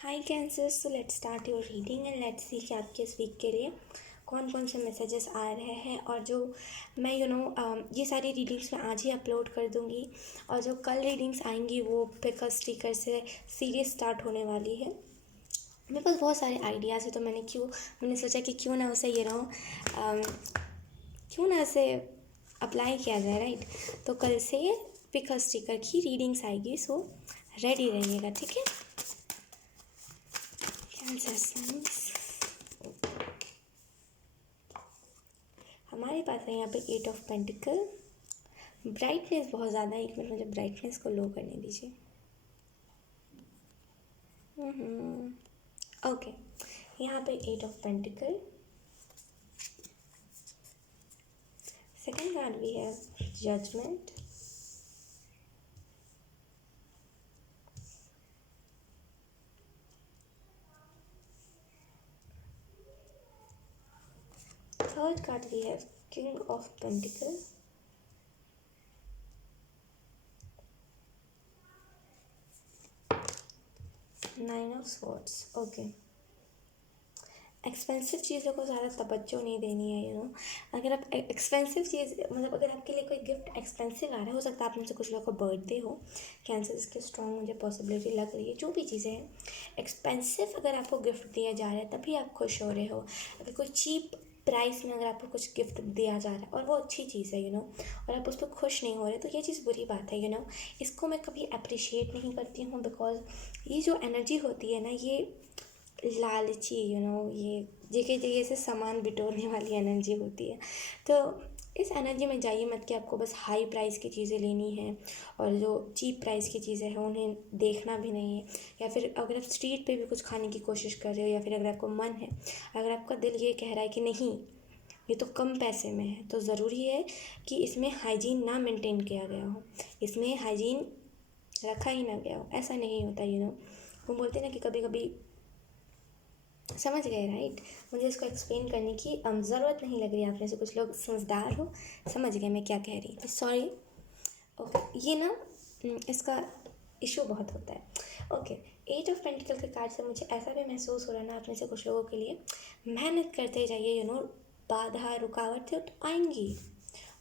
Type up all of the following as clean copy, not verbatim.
Hi cancers, so let's start your reading and let's see कि आपके इस week के लिए कौन कौन से मैसेजेस आ रहे हैं। और जो मैं ये सारी रीडिंग्स मैं आज ही अपलोड कर दूँगी और जो कल रीडिंग्स आएंगी वो पिक अ स्टिकर से सीरीज स्टार्ट होने वाली है। मेरे पास बहुत सारे आइडियाज़ हैं तो मैंने सोचा कि क्यों ना उसे क्यों ना इसे अप्लाई किया जाए, राइट। तो कल से पिक अ स्टिकर की रीडिंग्स आएगी, सो रेडी रहिएगा, ठीक है। कैंसर साइंस, हमारे पास है यहाँ पे 8 ऑफ पेंटिकल। ब्राइटनेस बहुत ज़्यादा है, एक मिनट मुझे ब्राइटनेस को लो करने दीजिए। ओके, यहाँ पे 8 of pentacle. Second card we have judgement. Third card we have king of pentacle. Nine of swords. Okay, expensive चीज़ों को ज़्यादा तवज्जो नहीं देनी है। अगर आप एक्सपेंसिव चीज़ मतलब अगर आपके लिए कोई गिफ्ट एक्सपेंसिव आ रहा है, हो सकता है आप में से कुछ लोगों का बर्थडे हो। कैंसर इसके स्ट्रॉन्ग मुझे पॉसिबिलिटी लग रही है। जो भी चीज़ें हैं एक्सपेंसिव अगर आपको गिफ्ट दिया जा रहा है तभी आप खुश हो रहे हो। अगर कोई चीप प्राइस में अगर आपको कुछ गिफ्ट दिया जा रहा है और वो अच्छी चीज़ है और आप उस पर खुश नहीं हो रहे, तो ये चीज़ बुरी बात है। इसको मैं कभी अप्रिशिएट नहीं करती हूँ, बिकॉज ये जो एनर्जी होती है ना, ये लालची ये जगह जगह से सामान बिटोरने वाली एनर्जी होती है। तो इस एनर्जी में जाइए मत कि आपको बस हाई प्राइस की चीज़ें लेनी है और जो चीप प्राइस की चीज़ें हैं उन्हें देखना भी नहीं है। या फिर अगर आप स्ट्रीट पे भी कुछ खाने की कोशिश कर रहे हो, या फिर अगर आपको मन है, अगर आपका दिल ये कह रहा है कि नहीं ये तो कम पैसे में है, तो ज़रूरी है कि इसमें हाइजीन ना मेंटेन किया गया हो, इसमें हाइजीन रखा ही ना गया हो। ऐसा नहीं होता। वो बोलते हैं ना कि कभी कभी, समझ गए राइट। मुझे इसको एक्सप्लेन करने की ज़रूरत नहीं लग रही। आप में से कुछ लोग समझदार हो, समझ गए मैं क्या कह रही थी, सॉरी। ओके, ये ना इसका इशू बहुत होता है। ओके, 8 ऑफ पेंटिकल के कार्ड से मुझे ऐसा भी महसूस हो रहा है ना, आप में से कुछ लोगों के लिए मेहनत करते जाइए। बाधा रुकावट तो आएंगी,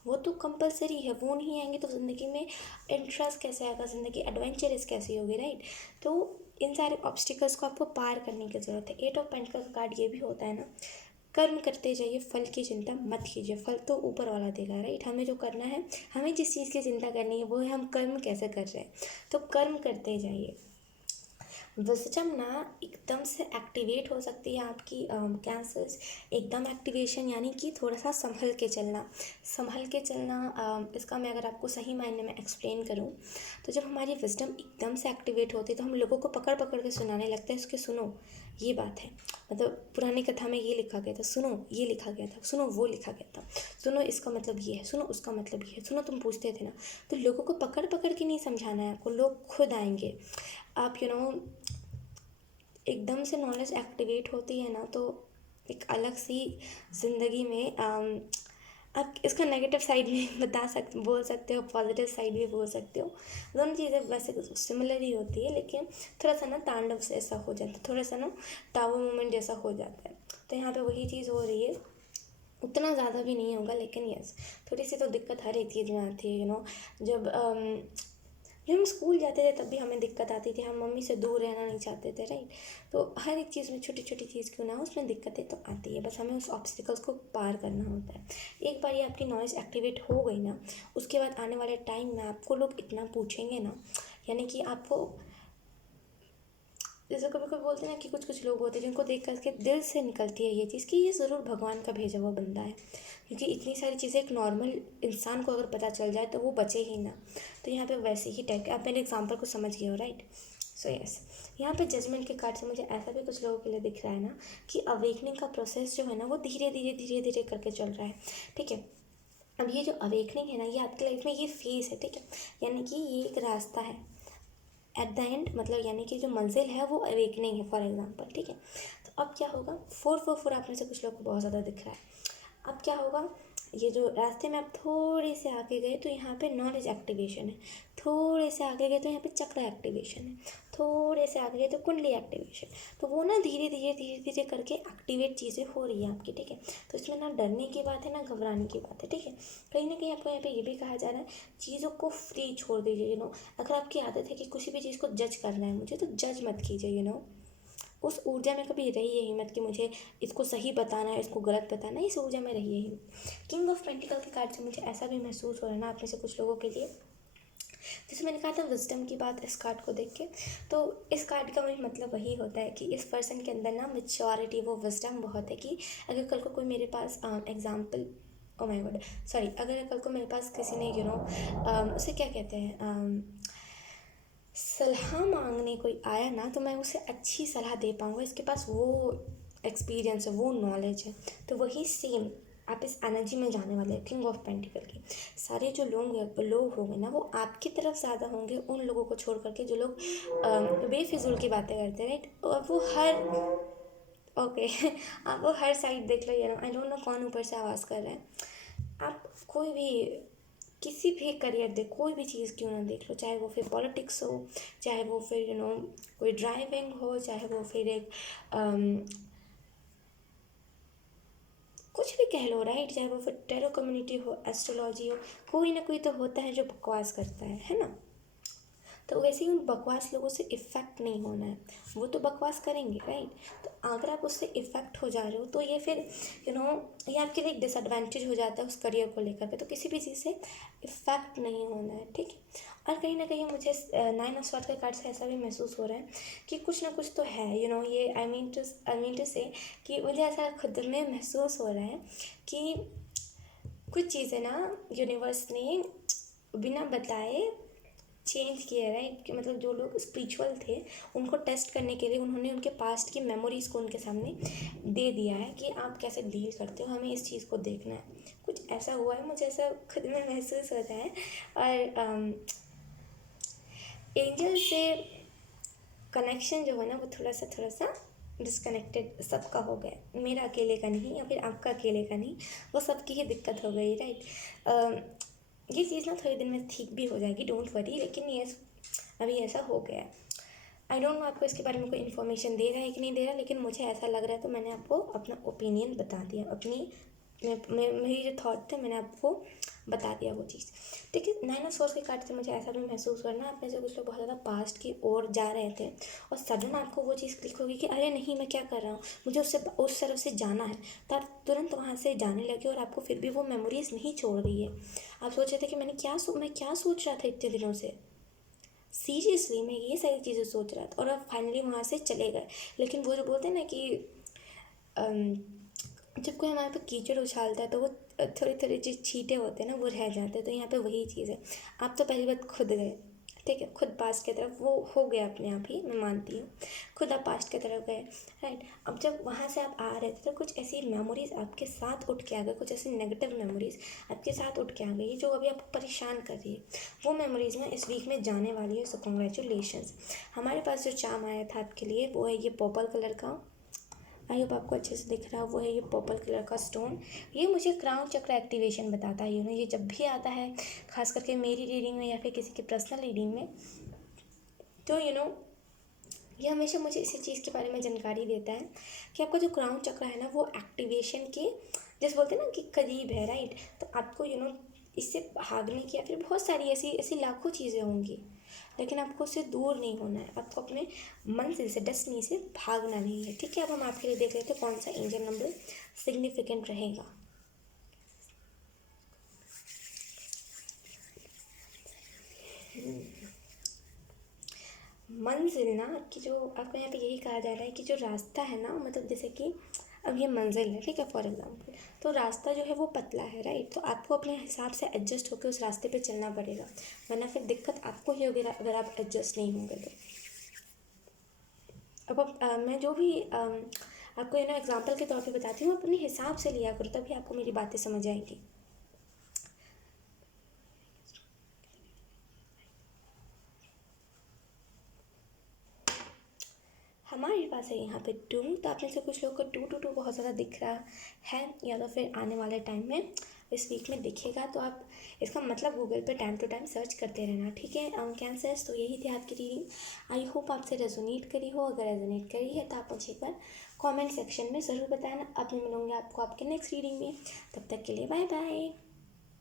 वो तो कंपलसरी है। वो नहीं आएंगे तो ज़िंदगी में इंटरेस्ट कैसे आएगा, ज़िंदगी एडवेंचरस कैसी होगी, राइट। तो इन सारे ऑब्स्टिकल्स को आपको पार करने की ज़रूरत है। 8 ऑफ पेंटिकल का कार्ड ये भी होता है ना, कर्म करते जाइए, फल की चिंता मत कीजिए, फल तो ऊपर वाला देगा, राइट। हमें जो करना है, हमें जिस चीज़ की चिंता करनी है वो है हम कर्म कैसे कर रहे हैं। तो कर्म करते जाइए। विजडम ना एकदम से एक्टिवेट हो सकती है आपकी। कैंसर्स एकदम एक्टिवेशन यानी कि थोड़ा सा संभल के चलना। इसका मैं अगर आपको सही मायने में एक्सप्लेन करूँ तो जब हमारी विजडम एकदम से एक्टिवेट होती है तो हम लोगों को पकड़ पकड़ के सुनाने लगते हैं, इसके सुनो ये बात है, मतलब पुरानी कथा में ये लिखा गया था, सुनो ये लिखा गया था, सुनो वो लिखा गया था, सुनो इसका मतलब ये है, सुनो उसका मतलब ये है, सुनो तुम पूछते थे ना। तो लोगों को पकड़ पकड़ के नहीं समझाना है आपको, लोग खुद आएंगे। आप एकदम से नॉलेज एक्टिवेट होती है ना, तो एक अलग सी ज़िंदगी में आप इसका नेगेटिव साइड भी बोल सकते हो, पॉजिटिव साइड भी बोल सकते हो। दोनों चीज़ें वैसे सिमिलर ही होती है, लेकिन थोड़ा सा ना तांडव से ऐसा हो जाता है, थोड़ा सा ना टावर मूवमेंट जैसा हो जाता है। तो यहाँ पे वही चीज़ हो रही है। उतना ज़्यादा भी नहीं होगा, लेकिन यस थोड़ी सी तो दिक्कत हर एक चीज़ में आती है। जब जब हम स्कूल जाते थे तब भी हमें दिक्कत आती थी, हम मम्मी से दूर रहना नहीं चाहते थे, राइट। तो हर एक चीज़ में छोटी छोटी चीज़ क्यों ना हो, उसमें दिक्कतें तो आती है, बस हमें उस ऑब्स्टिकल्स को पार करना होता है। एक बार ये आपकी नॉलेज एक्टिवेट हो गई ना, उसके बाद आने वाले टाइम में आपको लोग इतना पूछेंगे ना, यानी कि आपको, जैसे कभी कभी बोलते हैं ना कि कुछ कुछ लोग होते हैं जिनको देख करके दिल से निकलती है ये चीज़ कि ये ज़रूर भगवान का भेजा हुआ बंदा है, क्योंकि इतनी सारी चीज़ें एक नॉर्मल इंसान को अगर पता चल जाए तो वो बचे ही ना। तो यहाँ पे वैसे ही टाइप के, आप मेरे एग्जांपल को समझ गए हो, राइट। सो यस, यहाँ पे जजमेंट के कार्ड से मुझे ऐसा भी कुछ लोगों के लिए दिख रहा है ना कि अवेकनिंग का प्रोसेस जो है ना वो धीरे धीरे धीरे धीरे करके चल रहा है, ठीक है। अब ये जो अवेकनिंग है ना, ये आपकी लाइफ में ये फेज़ है, ठीक है, यानी कि ये एक रास्ता है एट द एंड, मतलब यानी कि जो मंजिल है वो अवेकनिंग है, फॉर एग्जांपल, ठीक है। तो अब क्या होगा, 444 आप में से कुछ लोग को बहुत ज़्यादा दिख रहा है। अब क्या होगा, ये जो रास्ते में आप थोड़े से आगे गए तो यहाँ पे नॉलेज एक्टिवेशन है, थोड़े से आगे गए तो यहाँ पे चक्र एक्टिवेशन है, थोड़े से आगे गए तो कुंडली एक्टिवेशन। तो वो ना धीरे धीरे धीरे धीरे करके एक्टिवेट चीज़ें हो रही है आपकी, ठीक है। तो इसमें ना डरने की बात है ना घबराने की बात है, ठीक है। कहीं ना कहीं आपको यहाँ पे ये भी कहा जा रहा है चीज़ों को फ्री छोड़ दीजिए, अगर आपकी आदत है कि किसी भी चीज़ को जज करना है मुझे, तो जज मत कीजिए, उस ऊर्जा में कभी रहिए ही मत कि मुझे इसको सही बताना है, इसको गलत बताना है, इस ऊर्जा में रहिए ही। किंग ऑफ पेंटिकल के कार्ड से मुझे ऐसा भी महसूस हो रहा है ना आप में से कुछ लोगों के लिए, जैसे मैंने कहा था विजडम की बात इस कार्ड को देख के, तो इस कार्ड का मुझे मतलब वही होता है कि इस पर्सन के अंदर ना मैच्योरिटी, वो विजडम बहुत है कि अगर कल को कोई मेरे पास example, oh my god sorry, अगर कल को मेरे पास किसी ने उसे क्या कहते हैं, सलाह मांगने कोई आया ना, तो मैं उसे अच्छी सलाह दे पाऊँगा, इसके पास वो एक्सपीरियंस है, वो नॉलेज है। तो वही सेम आप इस एनर्जी में जाने वाले हैं किंग ऑफ पेंटिकल की। सारे जो लोग होंगे ना वो आपकी तरफ ज़्यादा होंगे उन लोगों को छोड़ करके जो लोग बेफिजूल की बातें करते हैं, राइट। और वो हर ओके आप वो हर साइड देख लो, आई डोंट नो कौन ऊपर से आवाज़ कर रहा है। आप कोई भी किसी भी करियर दे, कोई भी चीज़ क्यों ना देख लो, चाहे वो फिर पॉलिटिक्स हो, चाहे वो फिर कोई ड्राइविंग हो, चाहे वो फिर एक कुछ भी कह लो, राइट, चाहे वो फिर टेरो कम्युनिटी हो, एस्ट्रोलॉजी हो, कोई ना कोई तो होता है जो बकवास करता है ना। तो वैसे ही उन बकवास लोगों से इफ़ेक्ट नहीं होना है, वो तो बकवास करेंगे, राइट। तो अगर आप उससे इफ़ेक्ट हो जा रहे हो तो ये फिर ये आपके लिए एक डिसएडवांटेज हो जाता है उस करियर को लेकर के, तो किसी भी चीज़ से इफ़ेक्ट नहीं होना है, ठीक है। और कहीं ना कहीं मुझे 9 ऑफ स्वॉर्ड्स के कार्ड से ऐसा भी महसूस हो रहा है कि कुछ ना कुछ तो है, ये आई मीन टू से कि मुझे ऐसा खुद में महसूस हो रहा है कि कुछ चीज़ें ना यूनिवर्स ने बिना बताए चेंज किया है, राइट। कि मतलब जो लोग स्पिरिचुअल थे उनको टेस्ट करने के लिए उन्होंने उनके पास्ट की मेमोरीज़ को उनके सामने दे दिया है कि आप कैसे डील करते हो, हमें इस चीज़ को देखना है। कुछ ऐसा हुआ है, मुझे ऐसा खुद में महसूस होता है। और एंजल से कनेक्शन जो है ना वो थोड़ा सा डिस्कनेक्टेड सबका हो गया, मेरा अकेले का नहीं या फिर आपका अकेले का नहीं, वो सबकी ही दिक्कत हो गई, राइट। ये चीज़ ना थोड़े दिन में ठीक भी हो जाएगी, डोंट वरी, लेकिन ये अभी ऐसा हो गया है। आई डोंट नो आपको इसके बारे में कोई इन्फॉर्मेशन दे रहा है कि नहीं दे रहा, लेकिन मुझे ऐसा लग रहा है, तो मैंने आपको अपना ओपिनियन बता दिया, मेरी जो थॉट थे मैंने आपको बता दिया वो चीज़, ठीक है। 9 ऑफ स्वॉर्ड्स के कार्ड से मुझे ऐसा भी महसूस करना, आप में से कुछ लोग बहुत ज़्यादा पास्ट की ओर जा रहे थे और सडन आपको वो चीज़ क्लिक होगी कि अरे नहीं, मैं क्या कर रहा हूँ, मुझे उस तरफ से जाना है, तो आप तुरंत वहाँ से जाने लगे और आपको फिर भी वो मेमोरीज़ नहीं छोड़ रही है। आप सोच रहे थे कि मैं क्या सोच रहा था इतने दिनों से, सीरियसली मैं ये सारी चीज़ें सोच रहा था, और आप फाइनली वहाँ से चले गए। लेकिन वो जो बोलते हैं ना कि जब कोई हमारे पे कीचड़ उछालता है तो वो थोड़ी थोड़ी जो छींटे होते हैं ना वो रह जाते हैं, तो यहाँ पे वही चीज़ है। आप तो पहली बात खुद गए, ठीक है, खुद पास्ट की तरफ, वो हो गया अपने आप ही, मैं मानती हूँ, खुद आप पास्ट की तरफ गए, राइट। अब जब वहाँ से आप आ रहे थे तो कुछ ऐसी मेमोरीज़ आपके साथ उठ के आ गए, कुछ ऐसी नेगेटिव मेमोरीज़ आपके साथ उठ के आ गई जो अभी आपको परेशान कर रही है। वो मेमोरीज़ ना इस वीक में जाने वाली है, सो कॉन्ग्रेचुलेशंस। हमारे पास जो चार्म आया था आपके लिए वो है ये पर्पल कलर का, आई होप आपको अच्छे से दिख रहा है, वो है ये पर्पल कलर का स्टोन। ये मुझे क्राउन चक्र एक्टिवेशन बताता है, ये जब भी आता है खास करके मेरी रीडिंग में या फिर किसी की पर्सनल रीडिंग में, तो ये हमेशा मुझे इसी चीज़ के बारे में जानकारी देता है कि आपका जो क्राउन चक्र है ना वो एक्टिवेशन के जैसे बोलते हैं ना कि करीब है, राइट। तो आपको इससे भागने की या फिर बहुत सारी ऐसी ऐसी लाखों चीज़ें होंगी, लेकिन आपको उससे दूर नहीं होना है, आपको अपने मंजिल से, डेस्टिनी से भागना नहीं है, ठीक है। अब हम आपके लिए देख लेते हैं कौन सा एंजल नंबर सिग्निफिकेंट रहेगा। मंजिल ना कि जो आपको यहाँ पे यही कहा जा रहा है कि जो रास्ता है ना, मतलब जैसे कि अब ये मंजिल है, ठीक है, फॉर एग्जांपल, तो रास्ता जो है वो पतला है, राइट। तो आपको अपने हिसाब से एडजस्ट होकर उस रास्ते पे चलना पड़ेगा, वरना फिर दिक्कत आपको ही होगी अगर आप एडजस्ट नहीं होंगे तो। अब मैं जो भी आपको एग्जांपल के तौर पे बताती हूँ, अपने हिसाब से लिया करो, तभी आपको मेरी बातें समझ आएंगी। हमारे पास है यहाँ पे 2, तो आप में से कुछ लोगों को 2 बहुत ज़्यादा दिख रहा है, या तो फिर आने वाले टाइम में इस वीक में दिखेगा, तो आप इसका मतलब गूगल पे टाइम टू टाइम सर्च करते रहना, ठीक है। कैंसर्स, तो यही थी आपकी रीडिंग। आई होप आपसे रेजोनेट करी हो। अगर रेजोनेट करी है तो आप मुझे एक बार कमेंट सेक्शन में ज़रूर बताना। अब मैं मिलूँगी आपको आपके नेक्स्ट रीडिंग में। तब तक के लिए बाय बाय।